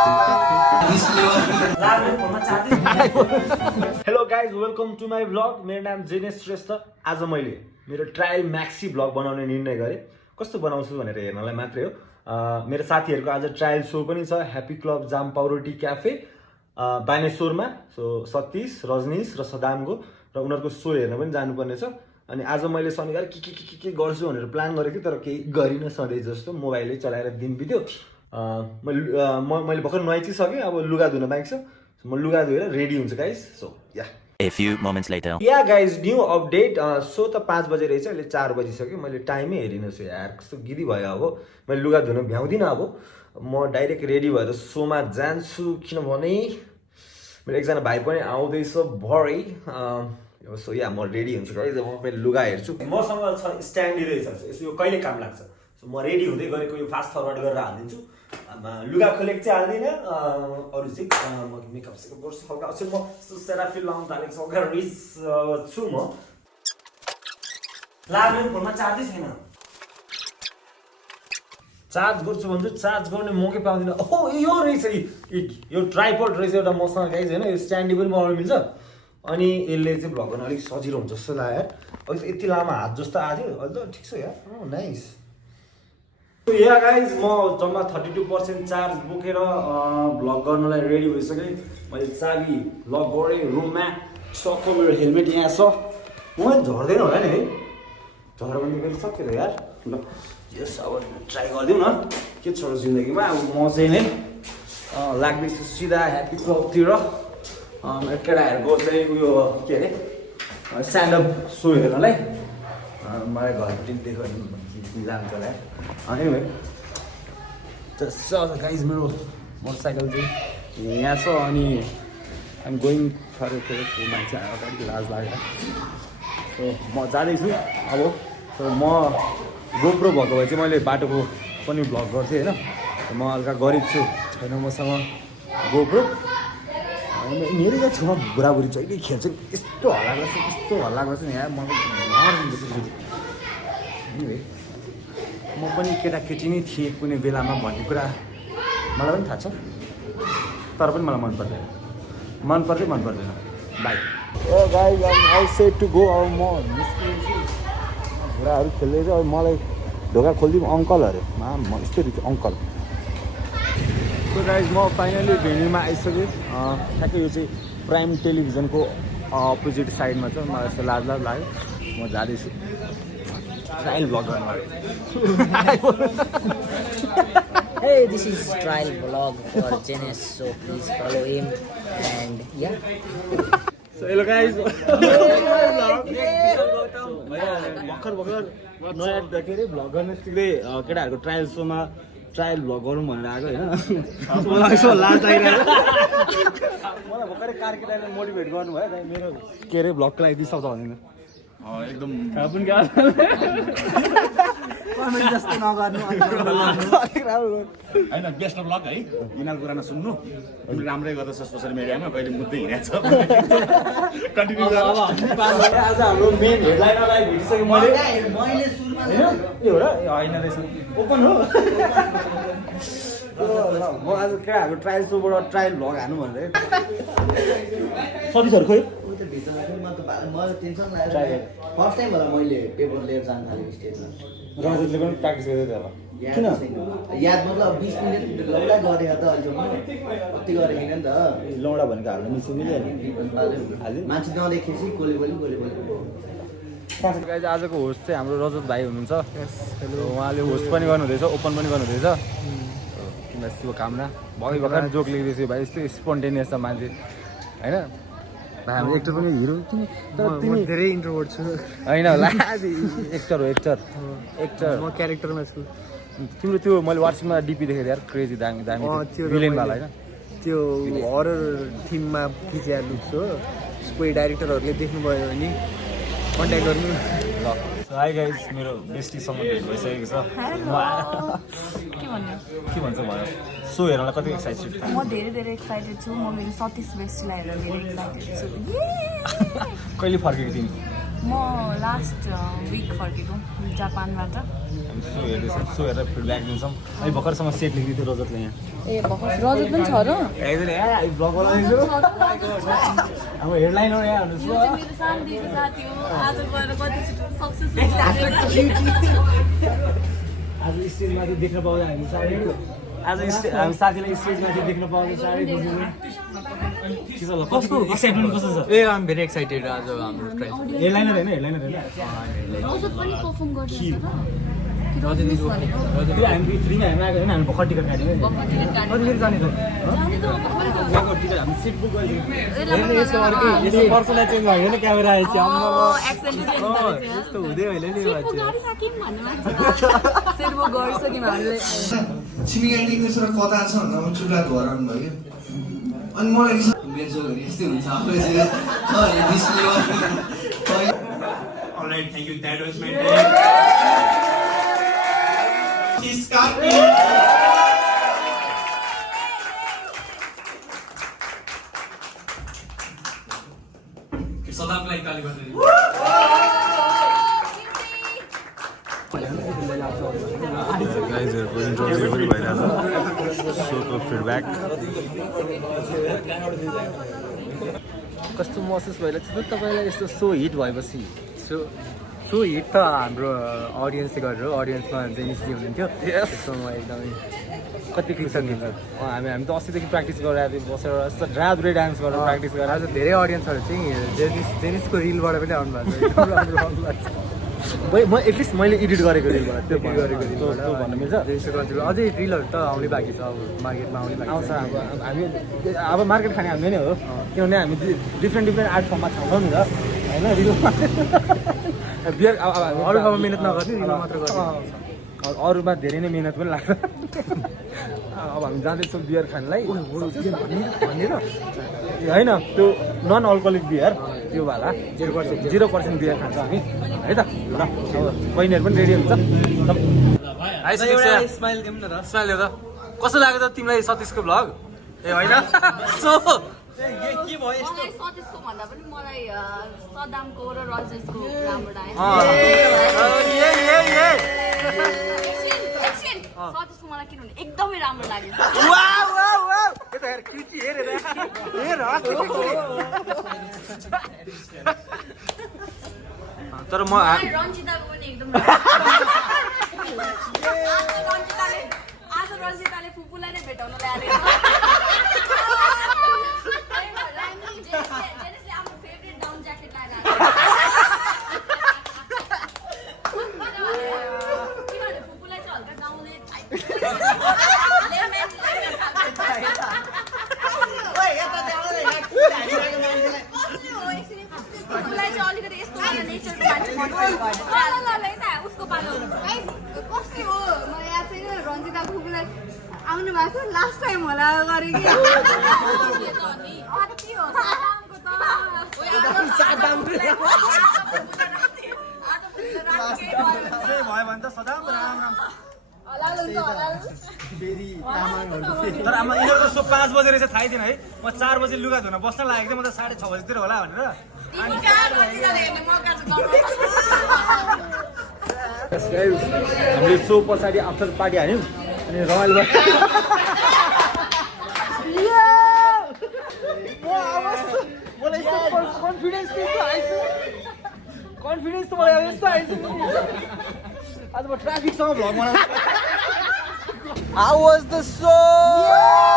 Hello guys welcome to my vlog मेरो नाम जेनेश श्रेष्ठ आज मैले मेरो ट्रायल म्याक्सी भ्लग बनाउने निर्णय गरेँ कस्तो बनाउँछु भनेर हेर्नलाई मात्रै हो मेरो साथीहरूको आज ट्रायल सो पनि छ ह्याप्पी क्लब जाम पाउरोटी क्याफे बानेश्वरमा सो सतीश रजनीश र सदामको र उनीहरूको सो हेर्न पनि जानुपर्ने छ अनि आज मैले शनिबार के गर्छु भनेर प्लान गरेको थिएँ तर केही गरिनँ सधैँ जस्तो मोबाइलै चलाएर दिन बित्यो मैले भर्खर नुहाइसकेँ अब लुगा धुन बाँकी छ म लुगा धोएर रेडी हुन्छ guys so yeah A few moments later. Yeah guys new update so त 5 बजे रहेछ अहिले 4 बजिसक्यो मैले टाइमै हेरिनँ छु यार कस्तो गिरी भयो अब मैले लुगा धुन भ्याउँदिनँ अब म डाइरेक्ट रेडी भएर सोमा जान्छु किनभने मेरो एकजना भाइ पनि आउँदैछ भरे सो या म रेडी हुन्छु गाइज म मैले लुगा हेर्छु मसँग छ स्ट्यान्डी रहेछ यसो यो कहिले काम लाग्छ सो म रेडी हुँदै गरेको यो फास्ट फरवर्ड गरेर हालिदिन्छु लुगा खोलेको चाहिँ हाल्दिनँ अरू चाहिँ म मेकअप सेकअप गर्छु हल्का अझै म सेराफिल लाउनु थालेको छु हल्का रिच छु म लाग्ने फोनमा चार्जै छैन चार्ज गर्छु भन्छु चार्ज गर्ने मौकै पाउँदिनँ ओ यो रहेछ यो ट्राइपोड रहेछ एउटा मसँग गाइज होइन यो स्ट्यान्डी पनि बनाउनु मिल्छ अनि यसले चाहिँ भ्लग गर्न अलिक सजिलो हुन्छ जस्तो लाग्यो यार अहिले त यति लामो हात जस्तो आयो अहिले त ठिक छ यार नाइस या गाइज म जम्मा 32% चार्ज बोकेर भ्लग गर्नलाई रेडी भइसकेँ मैले चाबी लक गरेँ रुममा सक्छ मेरो हेलमेट यहाँ छ म झर्दैन होला नि है झर भने फेरि सक्यो त यार ल यस अब ट्राई गरिदिउँ न के छ जिन्दगीमा अब म चाहिँ नै लाग्दैछु सिधा ह्याप्पी क्लबतिर केटाहरूको चाहिँ उयो के अरे स्ट्यान्डअप सो हेर्नलाई मलाई घरपट्टि देख्यो भने जान्छ होला एनिवे गाइज मेरो मोटरसाइकल चाहिँ यहाँ छ अनि आइम गोइङ फर मान्छे अगाडि लाज लागेर सो म जाँदैछु अब सो म गोप्रो भएको भए चाहिँ मैले बाटोको पनि भ्लग गर्थेँ होइन म हल्का गरिब छु छैन मसँग गोप्रो मेरो यहाँ छेउमा बुढाबुढी जहिले खेल्छ यस्तो हल्ला गर्छ नि यहाँ मलाई म पनि केटाकेटी नै थिएँ कुनै बेलामा भन्ने कुरा मलाई पनि थाहा छ तर पनि मलाई मन पर्दैन मन पर्दैन bye oh guys I said to go अब म निस्किन्छु बुढाहरू खेल्दैछ अब मलाई ढोका खोलिदिउँ अङ्कल अरे म यस्तो रिच अङ्कल सो गाइज म फाइनली भेन्यूमा आइसकेँ ठ्याक्कै यो चाहिँ प्राइम टेलिभिजनको अपोजिट साइडमा छ मलाई यस्तो लाज लाग्यो म जाँदैछु trial vlog Hey, this is trial vlog for Jenes, so please follow him and yeah. So hello guys. भर्खर नयाँ देखेर भ्लग गर्न सिक्दै केटाहरूको ट्रायल सोमा ट्रायल भ्लग गरौँ भनेर आएको होइन मलाई यसो लाज लागिरहेको मलाई भर्खरै कार केटाले मोटिभेट गर्नुभयो मेरो के अरे भ्लगको लागि दिइसक्छ भनेर एकदम कमेन्ट जस्तो नगर्नु होइन बेस्ट अफ लक है यिनीहरूको कुरा नसुन्नु तिमीले राम्रै गर्दैछ सोसियल मिडियामा कहिले मुद्दै हिँडेको छ कन्टिन्यू गर आज हाम्रो मेन हेडलाइनरलाई भेटिसकेँ मैले सुरुमा यो र होइन रहेछ ओपन हो म आज केटाहरूको ट्रायल सोबाट ट्रायल भ्लग हानु भनेर सतीशहरू खोइ फर्स्ट टाइम होला मैले पेपर लिएर जान थालेको स्टेजमा रजतले पनि प्र्याक्टिस गर्दै थियो होला किन याद मतलब 20 मिनट लौडा गरेको त अहिलेसम्म कति गरेको छैन नि त लौडा भनेको हाल्नु मिसिङ मिल्यो नि मान्छे नदेखेपछि गोले गाइज आजको होस्ट चाहिँ हाम्रो रजत भाइ हुनुहुन्छ उहाँले होस्ट पनि गर्नुहुँदैछ ओपन पनि गर्नुहुँदैछ तिमीलाई शुभकामना भर्खर जोक लेख्दैछु भाइ यस्तो स्पोन्टेनियस छ मान्छे होइन भाइ हाम्रो एक्टर पनि हिरो तिमी धेरै इन्ट्रोभर्ट छु होइन होला एक्टर हो एक्टर म क्यारेक्टरमा छु तिम्रो त्यो मैले वाट्सएपमा डिपी देखेको यार क्रेजी दामी भिलेनवाला होइन त्यो हरर थिममा खिचिया लुक्स हो कोही डाइरेक्टरहरूले देख्नुभयो भने कन्ट्याक्ट गर्नु ल हाई गाइज मेरो बेस्टीसँग भेट भइसकेको छ के भन्छ भयो सो हेर्नलाई कति एक्साइटेड म धेरै एक्साइटेड छु म मेरो सतीश बेस्टीलाई हेरेर धेरै एक्साइटेड छु कहिले फर्केको तिमी म लास्ट विक फर्केको जापानबाट। हामी सो हेर्दैछौँ, सो हेरेर फिडब्याक दिन्छौँ। अहिले भर्खरसम्म सेट लेखिदिएको थियो रजतले यहाँ। ए भर्खर रजत पनि छ र? ब्लग बनाइदिन्छु। अब हेडलाइन हो यहाँ भन्नुहोस्। यो चाहिँ मेरो सानदेखिको साथी हो। आज गएर कति सक्सेस आज स्टेजमाथि देख्न पाउँदा हामी साह्रै आज हामी साथीलाई स्टेजमाथि देख्न पाउँदा साह्रै खुसी छु। के छ ल, कस्तो एक्साइटमेन्ट कस्तो छ? ए आइ एम भेरी एक्साइटेड आज हाम्रो ट्राई। हेडलाइनर होइन, हेडलाइनर होइन। रजत पनि परफर्म गरिरहेछ र? त्यो हामी फ्रीमा हेर्न आएको होइन, हामी भर्खर टिकट काट्यौँ। कतिखेर जाने त? यहाँको टिकट हामी सिट बुक गरिदियौँ। पर्सनलाई चेन्ज भयो भने क्यामेरा आएछ। यस्तो हुँदै होइन नि छिमेकी यसो कता छ भन्दा म चुला धोरण भयो अनि मलाई बेन्चोहरू यस्तै हुन्छ आफूले चाहिँ छ भने निस्कियो। Alright, thank you. That was my day. सदाको लागि ताली बजाइदिनु। गाइजहरूको इन्टरभ्यू पनि भइरहेछ, सोको फिडब्याक। कस्तो महसुस भइरहेको छ त तपाईँलाई यस्तो सो हिट भएपछि? सो हिट त हाम्रो अडियन्सले गरेर हो, अडियन्समा चाहिँ निस्कि हुनुहुन्थ्यो। त्यसमा एकदमै कति खुसी हुन्छ। हामी त अस्तिदेखि प्र्याक्टिस गरिरहेको थियौँ, बसेर यस्तो रातभरि डान्स गरेर प्र्याक्टिस गरेर। आज धेरै अडियन्सहरू चाहिँ जेनिसको रिलबाट पनि आउनु भएको छ। म एटलिस्ट मैले एडिट गरेको रिलबाट त्यो गरेको त्यो भन्नु मिल्छ। अझै रिलहरू त आउने बाँकी छ, अब मार्केटमा आउने बाँकी आउँछ। अब हामी अब मार्केट खाने हामी नै हो, किनभने हामी डिफ्रेन्ट आर्ट फर्ममा छाउँछौँ नि त होइन। रिलमा बियर अरू ठाउँमा मिहिनेत नगर्ने, रिलमा मात्र गर्ने। अरूमा धेरै नै मिहिनेत पनि लाग्छ। अब हामी जाँदैछौँ बियर खानलाई भनेर होइन, त्यो नन अल्कोहोलिक बियर, त्यो वाला 0% बियर खान्छौँ हामी है त। ल अब बहिनीहरू पनि रेडी हुन्छ। स्माइल दिउँ न त। स्माइल त कस्तो लाग्यो त तिमीलाई सतीशको भ्लग? ए होइन सो के भयो यस्तो? सतीशको भन्दा पनि मलाई सदामको र रजेशको राम्रो लाग्यो। सतीशको मलाई किनभने एकदमै राम्रो लाग्यो। तर म रञ्जिताको पनि एकदम आज रञ्जिताले फुपूलाई नै भेटाउन ल्याएको आफ्नो फेभरेट डाउन ज्याकेट लगाएर किनभने फुपूलाई चाहिँ हल्का गाउँले फुपूलाई चाहिँ अलिकति यस्तो नेचरको मान्छे उसको पालो कस्तो हो म याद छैन। रञ्जिता फुपूलाई आउनु भएको छ लास्ट टाइम होला गरेँ कि अति हो भयो भने त सदा तर अब यिनीहरूको सो 5 बजे रहेछ थाहै थिएन है। म 4 बजे लुगा धुन बस्न लागेको थिएँ, म त 6:30 बजीतिर होला भनेर। हामीले सो पछाडि आफ्टर पार्टी हाल्यौँ अनि रमाइलो भयो। मलाई कन्फिडेन्स त मलाई यस्तो आइसक्यो। आज म ट्राफिकसँग भ्लग बनाउँछु। How was the show?